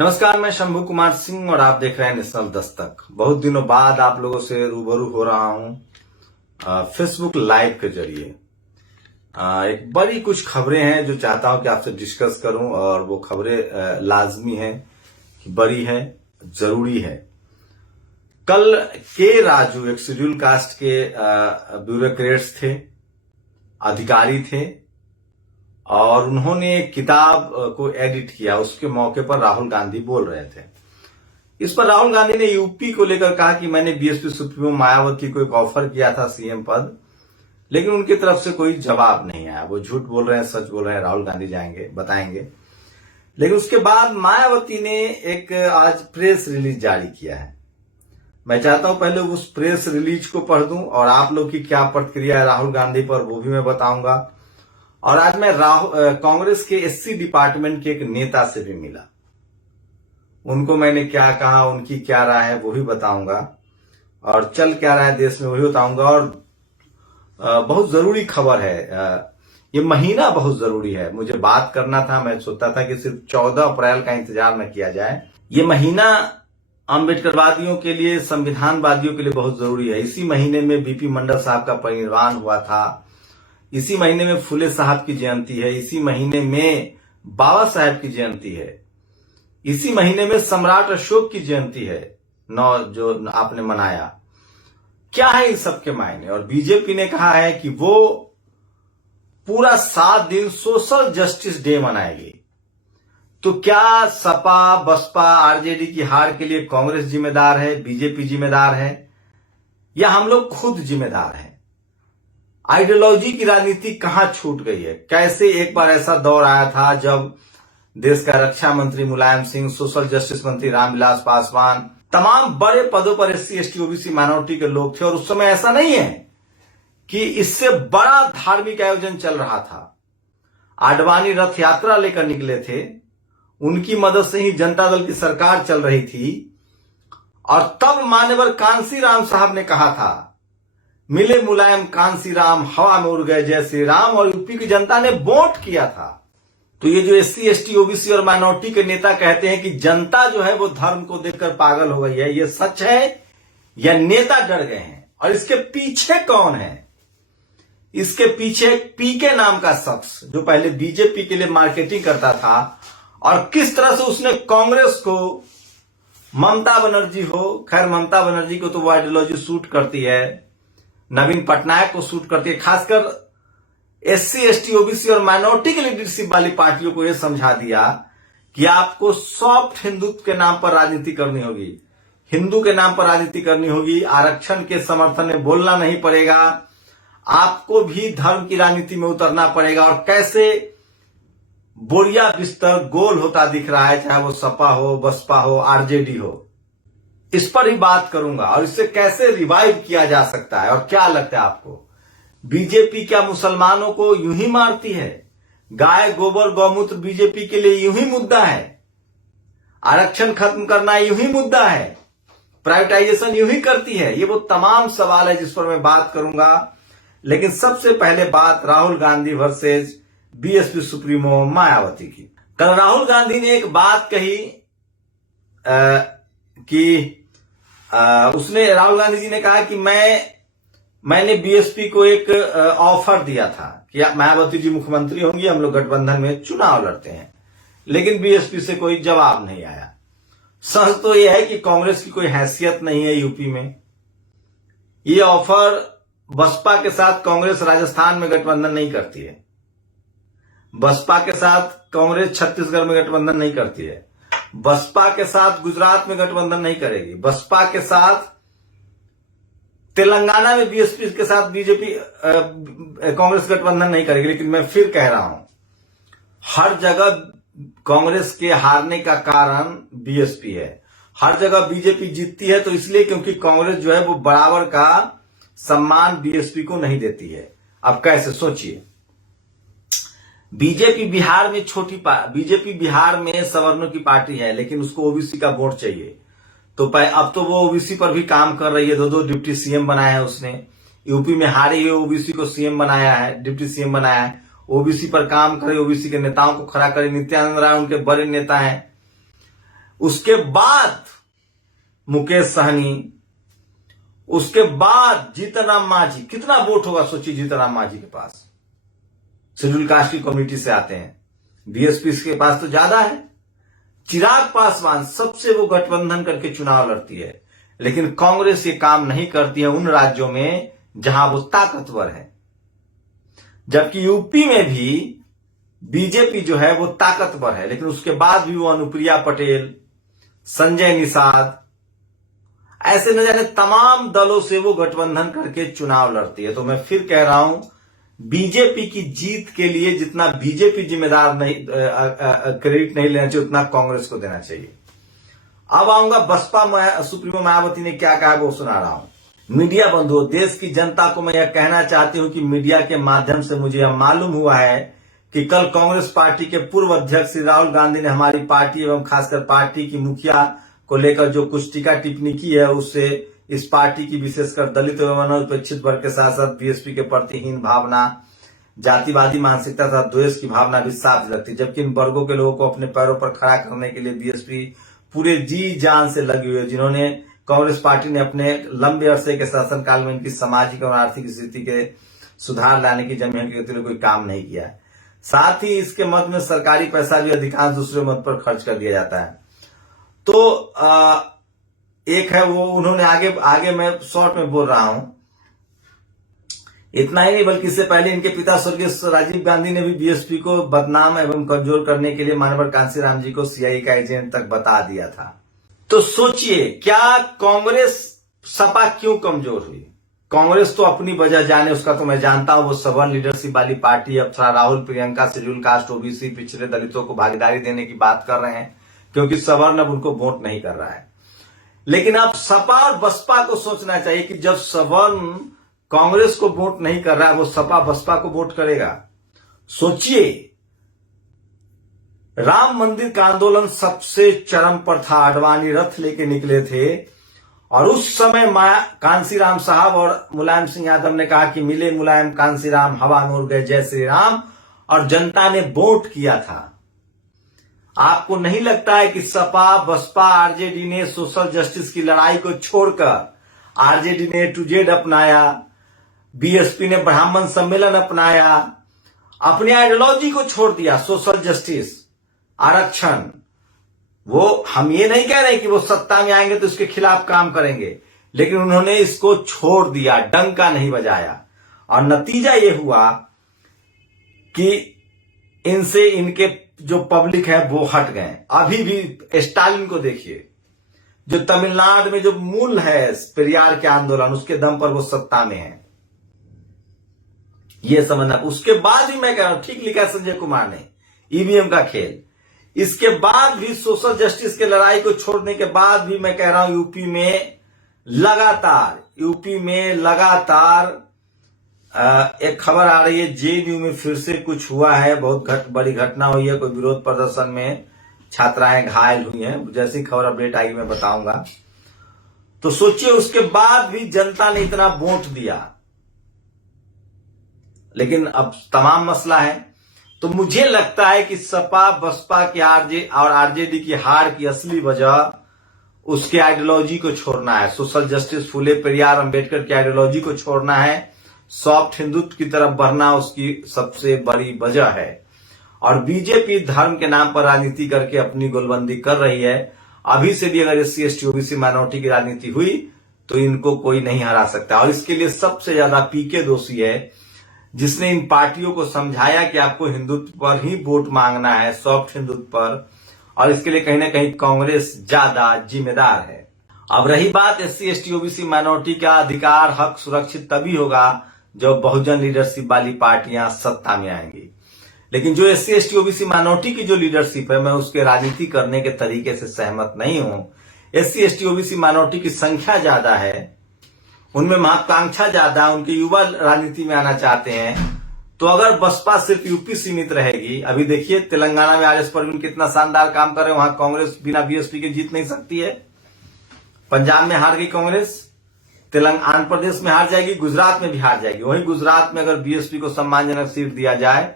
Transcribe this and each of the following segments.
नमस्कार, मैं शंभू कुमार सिंह और आप देख रहे हैं नेशनल दस्तक। बहुत दिनों बाद आप लोगों से रूबरू हो रहा हूं फेसबुक लाइव के जरिए। एक बड़ी कुछ खबरें हैं जो चाहता हूं कि आपसे डिस्कस करूं, और वो खबरें लाजमी है कि बड़ी है, जरूरी है। कल के राजू एक शेड्यूल कास्ट के ब्यूरोक्रेट्स थे, अधिकारी थे, और उन्होंने एक किताब को एडिट किया। उसके मौके पर राहुल गांधी बोल रहे थे। इस पर राहुल गांधी ने यूपी को लेकर कहा कि मैंने बीएसपी सुप्रीमो मायावती को एक ऑफर किया था सीएम पद, लेकिन उनकी तरफ से कोई जवाब नहीं आया। वो झूठ बोल रहे हैं, सच बोल रहे हैं, राहुल गांधी जाएंगे बताएंगे। लेकिन उसके बाद मायावती ने एक आज प्रेस रिलीज जारी किया है। मैं चाहता हूं पहले उस प्रेस रिलीज को पढ़ दूं और आप लोग की क्या प्रतिक्रिया है राहुल गांधी पर, वो भी मैं बताऊंगा। और आज मैं कांग्रेस के एससी डिपार्टमेंट के एक नेता से भी मिला, उनको मैंने क्या कहा, उनकी क्या राय है वो भी बताऊंगा, और चल क्या रहा है देश में वो भी बताऊंगा। और बहुत जरूरी खबर है, ये महीना बहुत जरूरी है। मुझे बात करना था, मैं सोचता था कि सिर्फ 14 अप्रैल का इंतजार न किया जाए। ये महीना अम्बेडकरवादियों के लिए, संविधानवादियों के लिए बहुत जरूरी है। इसी महीने में बीपी मंडल साहब का परिनिर्वाण हुआ था, इसी महीने में फुले साहब की जयंती है, इसी महीने में बाबा साहेब की जयंती है, इसी महीने में सम्राट अशोक की जयंती है, जो आपने मनाया। क्या है इन सब के मायने? और बीजेपी ने कहा है कि वो पूरा 7 दिन सोशल जस्टिस डे मनाएगी। तो क्या सपा, बसपा, आरजेडी की हार के लिए कांग्रेस जिम्मेदार है, बीजेपी जिम्मेदार है, या हम लोग खुद जिम्मेदार हैं? आइडियोलॉजी की राजनीति कहां छूट गई है? कैसे एक बार ऐसा दौर आया था जब देश का रक्षा मंत्री मुलायम सिंह, सोशल जस्टिस मंत्री रामविलास पासवान, तमाम बड़े पदों पर एससी, एसटी, ओबीसी, माइनॉरिटी के लोग थे। और उस समय ऐसा नहीं है कि इससे बड़ा धार्मिक आयोजन चल रहा था। आडवाणी रथ यात्रा लेकर निकले थे, उनकी मदद से ही जनता दल की सरकार चल रही थी। और तब मान्यवर कांसी राम साहब ने कहा था, मिले मुलायम कांसी राम, हवा में उड़ गए जय श्री राम, और यूपी की जनता ने वोट किया था। तो ये जो एससी, एसटी, ओबीसी और माइनॉरिटी के नेता कहते हैं कि जनता जो है वो धर्म को देखकर पागल हो गई है, ये सच है या नेता डर गए हैं? और इसके पीछे कौन है? इसके पीछे पीके नाम का शख्स, जो पहले बीजेपी के लिए मार्केटिंग करता था, और किस तरह से उसने कांग्रेस को, ममता बनर्जी हो, खैर ममता बनर्जी को तो वो आइडियोलॉजी सूट करती है, नवीन पटनायक को सूट करती है, खासकर एससी, एसटी, ओबीसी और माइनॉरिटी की लीडरशिप वाली पार्टियों को यह समझा दिया कि आपको सॉफ्ट हिंदुत्व के नाम पर राजनीति करनी होगी, हिंदू के नाम पर राजनीति करनी होगी, आरक्षण के समर्थन में बोलना नहीं पड़ेगा, आपको भी धर्म की राजनीति में उतरना पड़ेगा। और कैसे बोरिया बिस्तर गोल होता दिख रहा है, चाहे वो सपा हो, बसपा हो, आरजेडी हो, इस पर ही बात करूंगा। और इससे कैसे रिवाइव किया जा सकता है। और क्या लगता है आपको, बीजेपी क्या मुसलमानों को यूं ही मारती है? गाय, गोबर, गौमूत्र बीजेपी के लिए यूं ही मुद्दा है? आरक्षण खत्म करना यूं ही मुद्दा है? प्राइवेटाइजेशन यूं ही करती है? ये वो तमाम सवाल है जिस पर मैं बात करूंगा। लेकिन सबसे पहले बात Rahul Gandhi versus BSP supremo Mayawati की। कल राहुल गांधी ने एक बात कही कि राहुल गांधी जी ने कहा कि मैंने बीएसपी को एक ऑफर दिया था कि मायावती जी मुख्यमंत्री होंगी, हम लोग गठबंधन में चुनाव लड़ते हैं, लेकिन बीएसपी से कोई जवाब नहीं आया। सच तो यह है कि कांग्रेस की कोई हैसियत नहीं है यूपी में। ये ऑफर बसपा के साथ कांग्रेस राजस्थान में गठबंधन नहीं करती है, बसपा के साथ कांग्रेस छत्तीसगढ़ में गठबंधन नहीं करती है, बसपा के साथ गुजरात में गठबंधन नहीं करेगी, बसपा के साथ तेलंगाना में बीएसपी के साथ बीजेपी कांग्रेस गठबंधन नहीं करेगी। लेकिन मैं फिर कह रहा हूं, हर जगह कांग्रेस के हारने का कारण बीएसपी है। हर जगह बीजेपी जीतती है तो इसलिए क्योंकि कांग्रेस जो है वो बराबर का सम्मान बीएसपी को नहीं देती है। अब कैसे, सोचिए, बीजेपी बिहार में बीजेपी बिहार में सवर्णों की पार्टी है, लेकिन उसको ओबीसी का वोट चाहिए। तो अब तो वो ओबीसी पर भी काम कर रही है, 2 डिप्टी सीएम बनाया है उसने। यूपी में हारे हुए ओबीसी को सीएम बनाया है, डिप्टी सीएम बनाया है। ओबीसी पर काम करे, ओबीसी के नेताओं को खड़ा करे। नित्यानंद राय उनके बड़े नेता हैं। उसके बाद मुकेश सहनी, उसके बाद जीतन राम मांझी। कितना वोट होगा सोचिए जीतन राम मांझी के पास, शेड्यूल कास्ट की कम्युनिटी से आते हैं। बीएसपी के पास तो ज्यादा है। चिराग पासवान सबसे वो गठबंधन करके चुनाव लड़ती है, लेकिन कांग्रेस ये काम नहीं करती है उन राज्यों में जहां वो ताकतवर है। जबकि यूपी में भी बीजेपी जो है वो ताकतवर है, लेकिन उसके बाद भी वो अनुप्रिया पटेल, संजय निषाद, ऐसे न जाने तमाम दलों से वो गठबंधन करके चुनाव लड़ती है। तो मैं फिर कह रहा हूं, बीजेपी की जीत के लिए जितना बीजेपी जिम्मेदार नहीं, क्रेडिट नहीं लेना चाहिए, उतना कांग्रेस को देना चाहिए। अब आऊंगा बसपा सुप्रीमो मायावती ने क्या कहा वो सुना रहा हूं। मीडिया बंधुओं, देश की जनता को मैं यह कहना चाहती हूं कि मीडिया के माध्यम से मुझे यह मालूम हुआ है कि कल कांग्रेस पार्टी के पूर्व अध्यक्ष श्री राहुल गांधी ने हमारी पार्टी एवं खासकर पार्टी की मुखिया को लेकर जो कुछ टीका टिप्पणी की है, उससे इस पार्टी की विशेषकर दलित एवं अनुपेक्षित वर्ग के साथ साथ बीएसपी के प्रति हीन भावना, जातिवादी मानसिकता तथा द्वेष की भावना भी साफ लगती है। जबकि इन वर्गों के लोगों को अपने पैरों पर खड़ा करने के लिए बीएसपी पूरे जी जान से लगी हुई है, जिन्होंने कांग्रेस पार्टी ने अपने लंबे अरसे के शासनकाल में इनकी सामाजिक और आर्थिक स्थिति के सुधार लाने की जमीन के लिए कोई काम नहीं किया है। साथ ही इसके मद में सरकारी पैसा भी अधिकांश दूसरे मद पर खर्च कर दिया जाता है। तो एक है वो, उन्होंने आगे मैं शॉर्ट में बोल रहा हूं, इतना ही नहीं बल्कि इससे पहले इनके पिता स्वर्गीय राजीव गांधी ने भी बीएसपी को बदनाम एवं कमजोर करने के लिए मानवर कांसीराम जी को सीआईए का एजेंट तक बता दिया था। तो सोचिए, क्या कांग्रेस सपा क्यों कमजोर हुई? कांग्रेस तो अपनी वजह जाने, उसका तो मैं जानता हूं, वो सवर्ण लीडरशिप वाली पार्टी। अब थोड़ा Rahul Priyanka schedule caste OBC पिछड़े दलितों को भागीदारी देने की बात कर रहे हैं, क्योंकि सवर्ण अब उनको वोट नहीं कर रहा है। लेकिन अब सपा और बसपा को सोचना चाहिए कि जब सवर्ण कांग्रेस को वोट नहीं कर रहा है, वो सपा बसपा को वोट करेगा। सोचिए, राम मंदिर का आंदोलन सबसे चरम पर था, आडवाणी रथ लेके निकले थे और उस समय कांसीराम साहब और मुलायम सिंह यादव ने कहा कि मिले मुलायम कांसीराम, हवा में उड़ गए जय श्री राम, और जनता ने वोट किया था। आपको नहीं लगता है कि सपा बसपा आरजेडी ने सोशल जस्टिस की लड़ाई को छोड़कर आरजेडी ने A to Z अपनाया, बीएसपी ने ब्राह्मण सम्मेलन अपनाया, अपनी आइडियोलॉजी को छोड़ दिया, सोशल जस्टिस, आरक्षण। वो हम ये नहीं कह रहे कि वो सत्ता में आएंगे तो इसके खिलाफ काम करेंगे, लेकिन उन्होंने इसको छोड़ दिया, डंका नहीं बजाया। और नतीजा ये हुआ कि इनसे इनके जो पब्लिक है वो हट गए। अभी भी स्टालिन को देखिए, जो तमिलनाडु में जो मूल है पेरियार के आंदोलन, उसके दम पर वो सत्ता में है, ये समझना। उसके बाद भी मैं कह रहा हूं, ठीक लिखा संजय कुमार ने, ईवीएम का खेल। इसके बाद भी सोशल जस्टिस के लड़ाई को छोड़ने के बाद भी मैं कह रहा हूं, यूपी में लगातार एक खबर आ रही है, जेएनयू में फिर से कुछ हुआ है, बहुत बड़ी घटना हुई है, कोई विरोध प्रदर्शन में छात्राएं घायल हुई हैं। जैसी खबर अपडेट आएगी मैं बताऊंगा। तो सोचिए, उसके बाद भी जनता ने इतना वोट दिया, लेकिन अब तमाम मसला है। तो मुझे लगता है कि सपा बसपा के आरजेडी की हार की असली वजह उसके आइडियोलॉजी को छोड़ना है। सोशल जस्टिस, फुले पेरियार अंबेडकर की आइडियोलॉजी को छोड़ना है, सॉफ्ट हिंदुत्व की तरफ बढ़ना उसकी सबसे बड़ी वजह है। और बीजेपी धर्म के नाम पर राजनीति करके अपनी गोलबंदी कर रही है। अभी से भी अगर SC ST OBC माइनॉरिटी की राजनीति हुई तो इनको कोई नहीं हरा सकता। और इसके लिए सबसे ज्यादा पीके दोषी है, जिसने इन पार्टियों को समझाया कि आपको हिंदुत्व पर ही वोट मांगना है, सॉफ्ट हिंदुत्व पर, और इसके लिए कहीं ना कहीं कांग्रेस ज्यादा जिम्मेदार है। अब रही बात SC ST OBC माइनॉरिटी का अधिकार, हक सुरक्षित तभी होगा जब बहुजन लीडरशिप वाली पार्टियां सत्ता में आएंगी। लेकिन जो SC ST OBC माइनॉरिटी की जो लीडरशिप है, मैं उसके राजनीति करने के तरीके से सहमत नहीं हूं। SC ST OBC माइनॉरिटी की संख्या ज्यादा है, उनमें महत्वाकांक्षा ज्यादा, उनके युवा राजनीति में आना चाहते हैं। तो अगर बसपा सिर्फ यूपी सीमित रहेगी, अभी देखिए तेलंगाना में RS परवीन कितना शानदार काम कर रहे हैं, वहां कांग्रेस बिना बीएसपी के जीत नहीं सकती है। पंजाब में हार गई कांग्रेस, आंध्र प्रदेश में हार जाएगी, गुजरात में भी हार जाएगी। वहीं गुजरात में अगर बीएसपी को सम्मानजनक सीट दिया जाए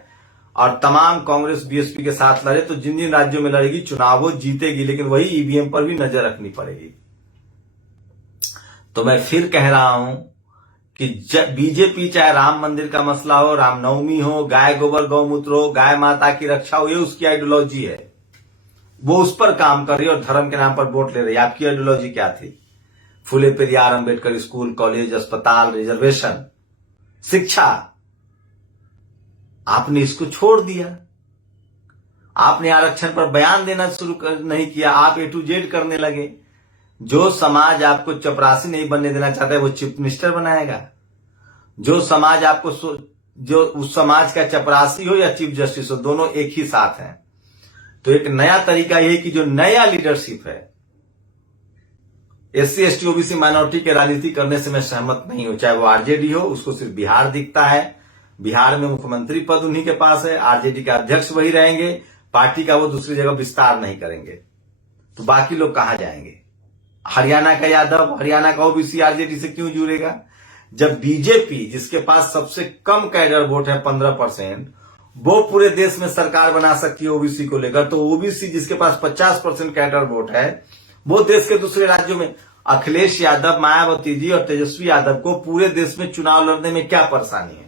और तमाम कांग्रेस बीएसपी के साथ लड़े, तो जिन जिन राज्यों में लड़ेगी चुनाव वो जीतेगी, लेकिन वही ईवीएम पर भी नजर रखनी पड़ेगी। तो मैं फिर कह रहा हूं कि बीजेपी चाहे राम मंदिर का मसला हो, रामनवमी हो, गाय गोबर गौमूत्र हो, गाय माता की रक्षा हो, ये उसकी आइडियोलॉजी है, वो उस पर काम कर रही है और धर्म के नाम पर वोट ले रही है। आपकी आइडियोलॉजी क्या थी? फुले पेरियार अंबेडकर स्कूल, कॉलेज, अस्पताल, रिजर्वेशन, शिक्षा, आपने इसको छोड़ दिया। आपने आरक्षण पर बयान देना नहीं किया, आप A to Z करने लगे। जो समाज आपको चपरासी नहीं बनने देना चाहता है वो चीफ मिनिस्टर बनाएगा। जो समाज आपको जो उस समाज का चपरासी हो या चीफ जस्टिस हो, दोनों एक ही साथ हैं। तो एक नया तरीका यही कि जो नया लीडरशिप है, SC ST OBC माइनॉरिटी के राजनीति करने से मैं सहमत नहीं हूं। चाहे वो आरजेडी हो, उसको सिर्फ बिहार दिखता है, बिहार में मुख्यमंत्री पद उन्हीं के पास है, आरजेडी के अध्यक्ष वही रहेंगे, पार्टी का वो दूसरी जगह विस्तार नहीं करेंगे, तो बाकी लोग कहां जाएंगे? हरियाणा का यादव, हरियाणा का ओबीसी आरजेडी से क्यों जुड़ेगा? जब बीजेपी, जिसके पास सबसे कम कैडर वोट है 15%, वो पूरे देश में सरकार बना सकती है ओबीसी को लेकर, तो ओबीसी जिसके पास 50% कैडर वोट है, वो देश के दूसरे राज्यों में, अखिलेश यादव, मायावती जी और तेजस्वी यादव को पूरे देश में चुनाव लड़ने में क्या परेशानी है?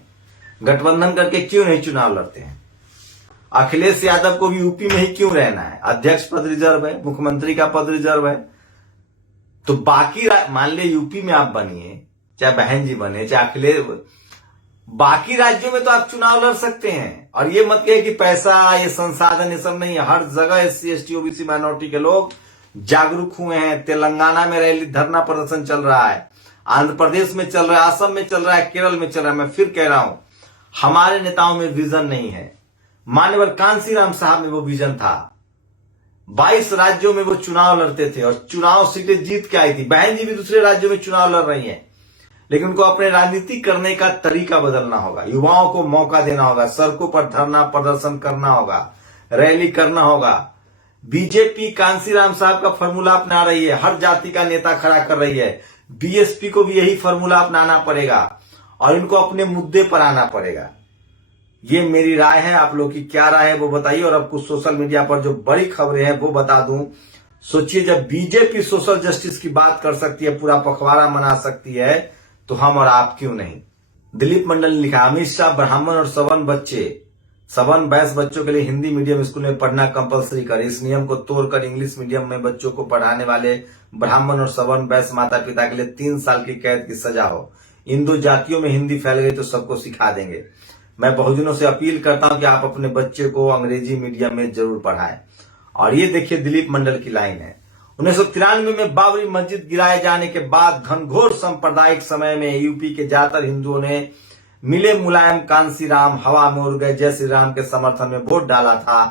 गठबंधन करके क्यों नहीं चुनाव लड़ते हैं? अखिलेश यादव को भी यूपी में ही क्यों रहना है? अध्यक्ष पद रिजर्व है, मुख्यमंत्री का पद रिजर्व है, तो बाकी मान ले यूपी में आप बनिए, चाहे बहन जी बने, चाहे अखिलेश, बाकी राज्यों में तो आप चुनाव लड़ सकते हैं। और ये मत कहे कि पैसा, ये संसाधन, ये सब नहीं है। हर जगह SC ST OBC माइनॉरिटी के लोग जागरूक हुए हैं। तेलंगाना में रैली, धरना प्रदर्शन चल रहा है, आंध्र प्रदेश में चल रहा है, असम में चल रहा है, केरल में चल रहा है। मैं फिर कह रहा हूं, हमारे नेताओं में विजन नहीं है। मान्यवर कांसीराम साहब में वो विजन था। 22 राज्यों में वो चुनाव लड़ते थे और चुनाव सीटें जीत के आई थी। बहन जी भी दूसरे राज्यों में चुनाव लड़ रही हैं, लेकिन उनको अपने राजनीति करने का तरीका बदलना होगा। युवाओं को मौका देना होगा, सड़कों पर धरना प्रदर्शन करना होगा, रैली करना होगा। बीजेपी कांसीराम साहब का फॉर्मूला अपना रही है, हर जाति का नेता खड़ा कर रही है। बीएसपी को भी यही फॉर्मूला अपनाना पड़ेगा और इनको अपने मुद्दे पर आना पड़ेगा। ये मेरी राय है, आप लोग की क्या राय है वो बताइए। और अब कुछ सोशल मीडिया पर जो बड़ी खबरें हैं वो बता दूं। सोचिए, जब बीजेपी सोशल जस्टिस की बात कर सकती है, पूरा पखवाड़ा मना सकती है, तो हम और आप क्यों नहीं? दिलीप मंडल ने लिखा, अमित शाह ब्राह्मण और सवर्ण बैस बच्चों के लिए हिंदी मीडियम स्कूल में पढ़ना कंपलसरी करे। इस नियम को तोड़कर इंग्लिश मीडियम में बच्चों को पढ़ाने वाले ब्राह्मण और सवर्ण बैस माता पिता के लिए 3 साल की कैद की सजा हो। इन 2 जातियों में हिंदी फैल गई तो सबको सिखा देंगे। मैं बहुजनों से अपील करता हूं कि आप अपने बच्चे को अंग्रेजी मीडियम में जरूर पढ़ाएं। और ये देखिए दिलीप मंडल की लाइन है, 1993 में बाबरी मस्जिद गिराए जाने के बाद घनघोर सांप्रदायिक समय में यूपी के ज्यादातर हिंदुओं ने मिले मुलायम कांसीराम, हवा में उड़ गए जय श्री राम के समर्थन में वोट डाला था।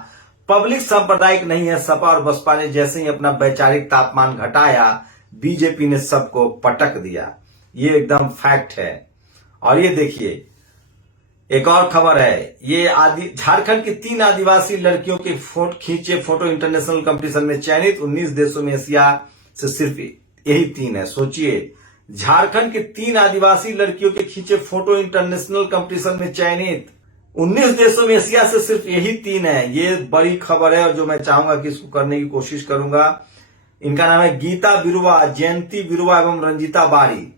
पब्लिक सांप्रदायिक नहीं है। सपा और बसपा ने जैसे ही अपना वैचारिक तापमान घटाया, बीजेपी ने सबको पटक दिया। ये एकदम फैक्ट है। और ये देखिए, एक और खबर है, ये झारखंड की 3 आदिवासी लड़कियों के खींचे फोटो इंटरनेशनल कंपटीशन में चयनित। 19 देशों में एशिया से सिर्फ यही 3 है। सोचिए, झारखंड के 3 आदिवासी लड़कियों के खींचे फोटो इंटरनेशनल कंपटीशन में चयनित। 19 देशों में एशिया से सिर्फ यही 3 है। ये बड़ी खबर है और जो मैं चाहूंगा कि इसको करने की कोशिश करूंगा। इनका नाम है गीता बिरुवा, जयंती बिरुवा एवं रंजीता बारी।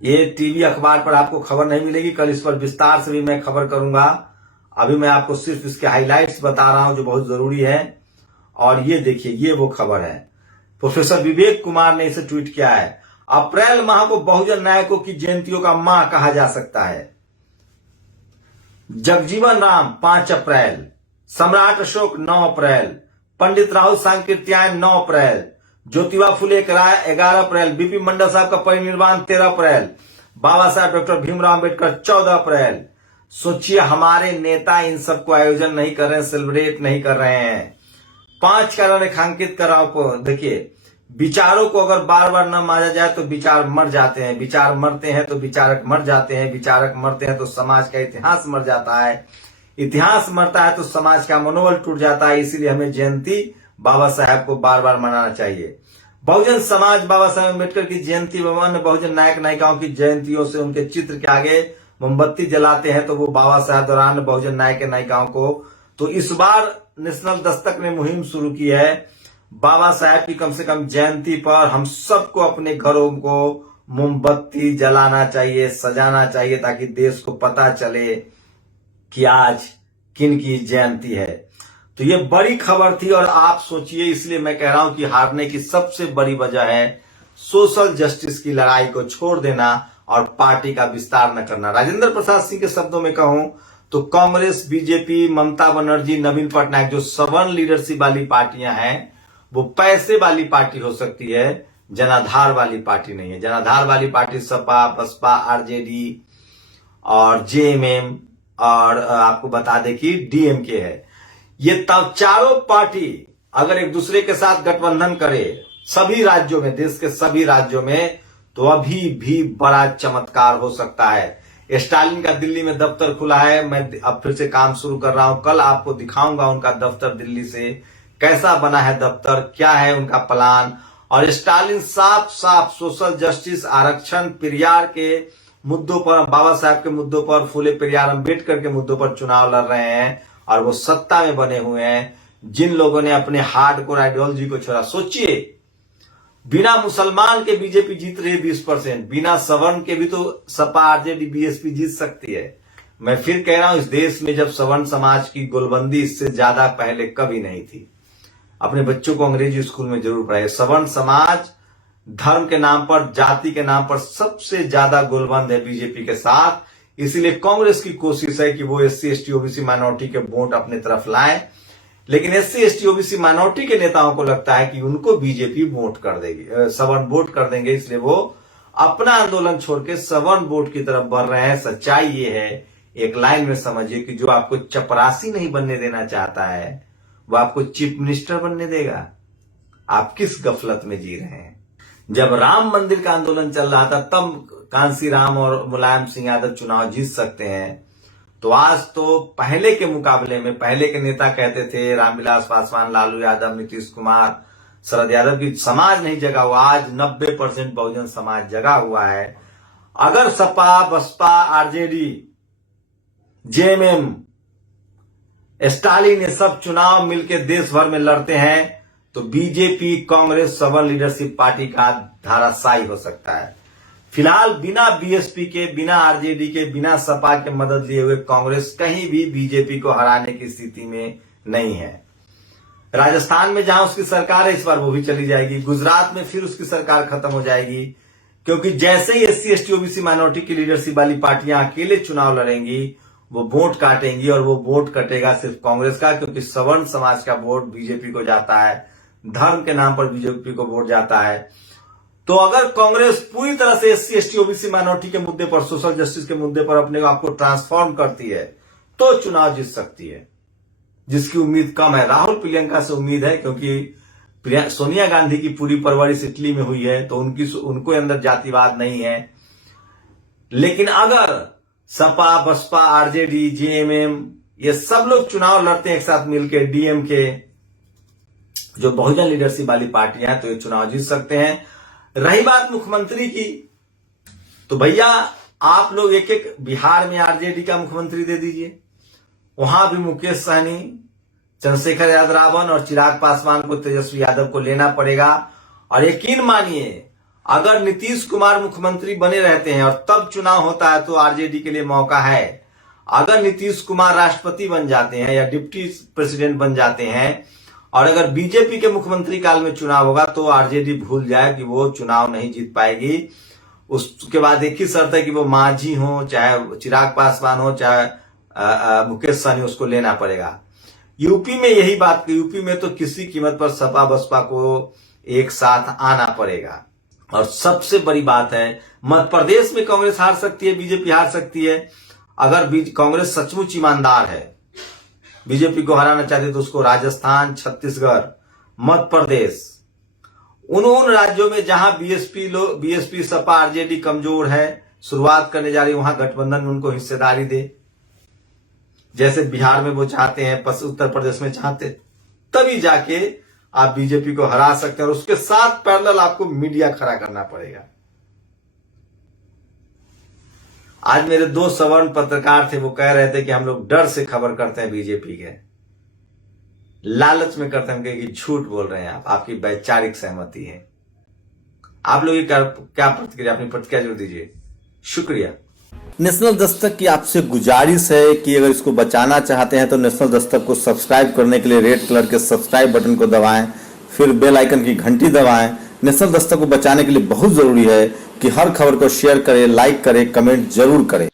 ये टीवी अखबार पर आपको खबर नहीं मिलेगी, कल इस पर विस्तार से भी मैं खबर करूंगा। अभी मैं आपको सिर्फ इसके हाइलाइट्स बता रहा हूं जो बहुत जरूरी है। और ये देखिए, ये वो खबर है। प्रोफेसर विवेक कुमार ने इसे ट्वीट किया है। अप्रैल माह को बहुजन नायकों की जयंतियों का माह कहा जा सकता है। जगजीवन राम 5 अप्रैल, सम्राट अशोक 9 अप्रैल, पंडित राहुल सांकृत्यायन 9 अप्रैल, ज्योतिबा फुले 11 अप्रैल, बीपी मंडल साहब का परिनिर्वाण 13 अप्रैल, बाबा साहब डॉक्टर भीमराव अम्बेडकर 14 अप्रैल। सोचिए, हमारे नेता इन सबको आयोजन नहीं कर रहे हैं, सेलिब्रेट नहीं कर रहे हैं। 5 का रेखांकित कराओ। देखिए, विचारों को अगर बार बार न माना जाए तो विचार मर जाते हैं, विचार मरते हैं तो विचारक मर जाते हैं, विचारक मरते हैं तो समाज का इतिहास मर जाता है, इतिहास मरता है तो समाज का मनोबल टूट जाता है। इसीलिए हमें जयंती बाबा साहब को बार बार मनाना चाहिए। बहुजन समाज बाबा साहब अम्बेडकर की जयंती व अन्य बहुजन नायक नायिकाओं की जयंतियों से उनके चित्र के आगे मोमबत्ती जलाते हैं तो वो बाबा साहब दौरान बहुजन नायक नायिकाओं को तो इस बार नेशनल दस्तक ने मुहिम शुरू की है। बाबा साहब की कम से कम जयंती पर हम सबको अपने घरों को मोमबत्ती जलाना चाहिए, सजाना चाहिए, ताकि देश को पता चले कि आज किन की जयंती है। तो ये बड़ी खबर थी और आप सोचिए, इसलिए मैं कह रहा हूं कि हारने की सबसे बड़ी वजह है सोशल जस्टिस की लड़ाई को छोड़ देना और पार्टी का विस्तार न करना। राजेंद्र प्रसाद सिंह के शब्दों में कहूं तो कांग्रेस, बीजेपी, ममता बनर्जी, नवीन पटनायक जो सवर्ण लीडरशिप वाली पार्टियां हैं, वो पैसे वाली पार्टी हो सकती है, जनाधार वाली पार्टी नहीं है। जनाधार वाली पार्टी सपा, बसपा, आरजेडी और जेएमएम और आपको बता दें कि डीएमके है। ये तब चारों पार्टी अगर एक दूसरे के साथ गठबंधन करे सभी राज्यों में, देश के सभी राज्यों में, तो अभी भी बड़ा चमत्कार हो सकता है। स्टालिन का दिल्ली में दफ्तर खुला है, मैं अब फिर से काम शुरू कर रहा हूं। कल आपको दिखाऊंगा उनका दफ्तर दिल्ली से कैसा बना है दफ्तर, क्या है उनका प्लान। और स्टालिन साफ साफ सोशल जस्टिस, आरक्षण, पेरियार के मुद्दों पर, बाबा साहब के मुद्दों पर, फूले पेरियार, अम्बेडकर के मुद्दों पर चुनाव लड़ रहे हैं और वो सत्ता में बने हुए हैं। जिन लोगों ने अपने हार्डकोर आइडियोलॉजी को छोड़ा, सोचिए बिना मुसलमान के बीजेपी जीत रही है 20%, बिना सवर्ण के भी तो सपा, आरजेडी, बीएसपी जीत सकती है। मैं फिर कह रहा हूं, इस देश में जब सवर्ण समाज की गोलबंदी इससे ज्यादा पहले कभी नहीं थी। अपने बच्चों को अंग्रेजी स्कूल में जरूर पढ़ाइए। सवर्ण समाज धर्म के नाम पर, जाति के नाम पर सबसे ज्यादा गोलबंद है बीजेपी के साथ। इसीलिए कांग्रेस की कोशिश है कि वो एससी, एसटी, ओबीसी माइनॉरिटी के वोट अपने तरफ लाए, लेकिन एससी, एसटी, ओबीसी माइनॉरिटी के नेताओं को लगता है कि उनको बीजेपी वोट कर देगी, सवर्ण वोट कर देंगे, इसलिए वो अपना आंदोलन छोड़ के सवर्ण वोट की तरफ बढ़ रहे हैं। सच्चाई ये है, एक लाइन में समझिए, कि जो आपको चपरासी नहीं बनने देना चाहता है वो आपको चीफ मिनिस्टर बनने देगा। आप किस गफलत में जी रहे हैं। जब राम मंदिर का आंदोलन चल रहा था तब कांसी राम और मुलायम सिंह यादव चुनाव जीत सकते हैं, तो आज तो पहले के मुकाबले में, पहले के नेता कहते थे रामविलास पासवान, लालू यादव, नीतीश कुमार, शरद यादव की समाज नहीं जगा हुआ। आज 90% बहुजन समाज जगा हुआ है। अगर सपा, बसपा, आरजेडी, जेएमएम, स्टालिन ये सब चुनाव मिलकर देश भर में लड़ते हैं तो बीजेपी, कांग्रेस, सवर्ण लीडरशिप पार्टी का धाराशायी हो सकता है। फिलहाल बिना बीएसपी के, बिना आरजेडी के, बिना सपा के मदद लिए हुए कांग्रेस कहीं भी बीजेपी को हराने की स्थिति में नहीं है। राजस्थान में जहां उसकी सरकार है इस बार वो भी चली जाएगी। गुजरात में फिर उसकी सरकार खत्म हो जाएगी, क्योंकि जैसे ही एससी, एसटी, ओबीसी माइनॉरिटी की लीडरशिप वाली पार्टियां अकेले चुनाव लड़ेंगी, वो वोट काटेंगी और वो वोट कटेगा सिर्फ कांग्रेस का, क्योंकि सवर्ण समाज का वोट बीजेपी को जाता है, धर्म के नाम पर बीजेपी को वोट जाता है। तो अगर कांग्रेस पूरी तरह से एससी, एसटी, ओबीसी माइनॉरिटी के मुद्दे पर, सोशल जस्टिस के मुद्दे पर अपने आप को ट्रांसफॉर्म करती है तो चुनाव जीत सकती है, जिसकी उम्मीद कम है। राहुल, प्रियंका से उम्मीद है, क्योंकि सोनिया गांधी की पूरी परवरिश इटली में हुई है, तो उनको अंदर जातिवाद नहीं है। लेकिन अगर सपा, बसपा, आरजेडी, जेएमएम ये सब लोग चुनाव लड़ते हैं एक साथ मिलकर, डीएमके जो बहुजन लीडरशिप वाली पार्टियां हैं, तो ये चुनाव जीत सकते हैं। रही बात मुख्यमंत्री की, तो भैया आप लोग एक एक, बिहार में आरजेडी का मुख्यमंत्री दे दीजिए, वहां भी मुकेश सहनी, चंद्रशेखर यादव रावण और चिराग पासवान को, तेजस्वी यादव को लेना पड़ेगा। और यकीन मानिए, अगर नीतीश कुमार मुख्यमंत्री बने रहते हैं और तब चुनाव होता है तो आरजेडी के लिए मौका है। अगर नीतीश कुमार राष्ट्रपति बन जाते हैं या डिप्टी प्रेसिडेंट बन जाते हैं और अगर बीजेपी के मुख्यमंत्री काल में चुनाव होगा, तो आरजेडी भूल जाए कि वो चुनाव नहीं जीत पाएगी। उसके बाद एक ही शर्त है कि वो मांझी हो, चाहे चिराग पासवान हो, चाहे मुकेश सहनी, उसको लेना पड़ेगा। यूपी में यही बात, यूपी में तो किसी कीमत पर सपा, बसपा को एक साथ आना पड़ेगा। और सबसे बड़ी बात है, मध्य प्रदेश में कांग्रेस हार सकती है, बीजेपी हार सकती है। अगर कांग्रेस सचमुच ईमानदार है, बीजेपी को हराना चाहती है, तो उसको राजस्थान, छत्तीसगढ़, मध्य प्रदेश, उन राज्यों में जहां बीएसपी, सपा, आरजेडी कमजोर है, शुरुआत करने जा रही है, वहां गठबंधन में उनको हिस्सेदारी दे, जैसे बिहार में वो चाहते हैं, उत्तर प्रदेश में चाहते, तभी जाके आप बीजेपी को हरा सकते हैं। और उसके साथ पैरेलल आपको मीडिया खड़ा करना पड़ेगा। आज मेरे दो सवर्ण पत्रकार थे, वो कह रहे थे कि हम लोग डर से खबर करते हैं बीजेपी के। लालच में करते हैं कि झूठ बोल रहे हैं आप, आपकी वैचारिक सहमति है। आप लोग क्या प्रतिक्रिया, अपनी प्रतिक्रिया जरूर दीजिए। शुक्रिया। नेशनल दस्तक की आपसे गुजारिश है कि अगर इसको बचाना चाहते हैं तो नेशनल दस्तक को सब्सक्राइब करने के लिए रेड कलर के सब्सक्राइब बटन को दबाएं, फिर बेल आइकन की घंटी दबाएं। नेशनल दस्तक को बचाने के लिए बहुत जरूरी है कि हर खबर को शेयर करें, लाइक करें, कमेंट जरूर करें।